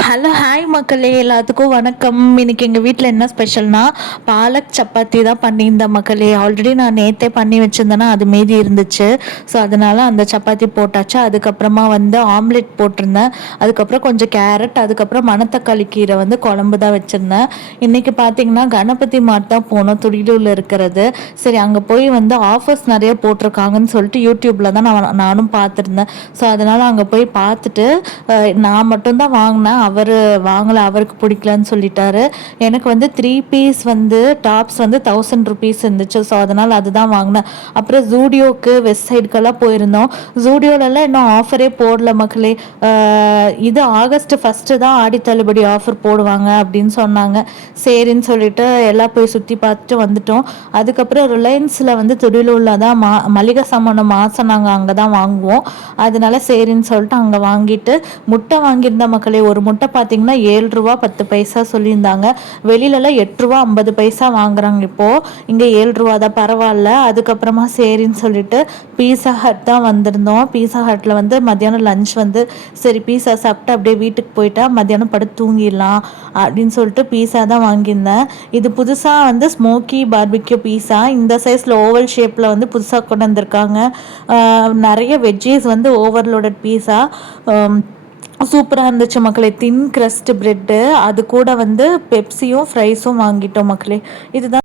Hello hi மக்களே, எல்லாத்துக்கும் வணக்கம். இன்னைக்கு எங்கள் வீட்டில் என்ன ஸ்பெஷல்னா பாலக் சப்பாத்தி தான் பண்ணியிருந்தேன் மக்களே. ஆல்ரெடி நான் நேற்றே பண்ணி வச்சுருந்தேன்னா அது மீதி இருந்துச்சு. ஸோ அதனால் அந்த சப்பாத்தி போட்டாச்சு. அதுக்கப்புறமா ஆம்லெட் போட்டிருந்தேன். அதுக்கப்புறம் கொஞ்சம் கேரட், அதுக்கப்புறம் மணத்தக்காளி கீரை குழம்பு தான் வச்சுருந்தேன். இன்றைக்கி பார்த்தீங்கன்னா கணபதி மார்ட் தான் போனோம், துடிலூரில் இருக்கிறது. சரி, அங்கே போய் ஆஃபர்ஸ் நிறைய போட்டிருக்காங்கன்னு சொல்லிட்டு யூடியூப்பில் தான் நானும் பார்த்துருந்தேன். ஸோ அதனால் அங்கே போய் பார்த்துட்டு நான் மட்டும்தான் வாங்கினேன். அவர் வாங்கலை, அவருக்கு பிடிக்கலன்னு சொல்லிட்டாரு. எனக்கு 3 பீஸ் டாப்ஸ் 1000 ருபீஸ் இருந்துச்சு. ஸோ அதனால் அதுதான் வாங்கினேன். அப்புறம் ஜூடியோக்கு வெஸ்ட் சைடுக்கெல்லாம் போயிருந்தோம். ஜூடியோலலாம் இன்னும் ஆஃபரே போடல மக்களே. இது ஆகஸ்ட் 1 தான் ஆடி தள்ளுபடி ஆஃபர் போடுவாங்க அப்படின்னு சொன்னாங்க. சரின்னு சொல்லிட்டு எல்லாம் போய் சுற்றி பார்த்துட்டு வந்துட்டோம். அதுக்கப்புறம் ரிலையன்ஸில் துடிலூரில் தான் மளிகை சாமான மாதம் நாங்கள் அங்கே தான் வாங்குவோம். அதனால சரின்னு சொல்லிட்டு அங்கே வாங்கிட்டு முட்டை வாங்கியிருந்த மக்களே. ஒரு முட்டை பார்த்தீங்கன்னா 7 ரூபா 10 பைசா சொல்லியிருந்தாங்க. வெளியிலலாம் 8 ரூபா 50 பைசா வாங்குறாங்க. இப்போது இங்கே 7 ரூபா தான், பரவாயில்ல. அதுக்கப்புறமா சரின்னு சொல்லிட்டு பீஸா ஹட் தான் வந்திருந்தோம். பீஸா ஹட்டில் மத்தியானம் லஞ்ச் சரி பீஸா சாப்பிட்டு அப்படியே வீட்டுக்கு போயிட்டா மத்தியானம் படுத்து தூங்கிடலாம் அப்படின்னு சொல்லிட்டு பீஸா தான் வாங்கியிருந்தேன். இது புதுசாக ஸ்மோக்கி பார்பிக்யூ பீஸா, இந்த சைஸில் ஓவல் ஷேப்பில் புதுசாக கொண்டு வந்திருக்காங்க. நிறைய வெஜ்ஜீஸ் ஓவர்லோடட் பீஸா சூப்பராக இருந்துச்சு மக்களே. தின் கிரஸ்ட் பிரெட்டு, அது கூட பெப்சியும் ஃப்ரைஸும் வாங்கிட்டோம் மக்களே. இதுதான்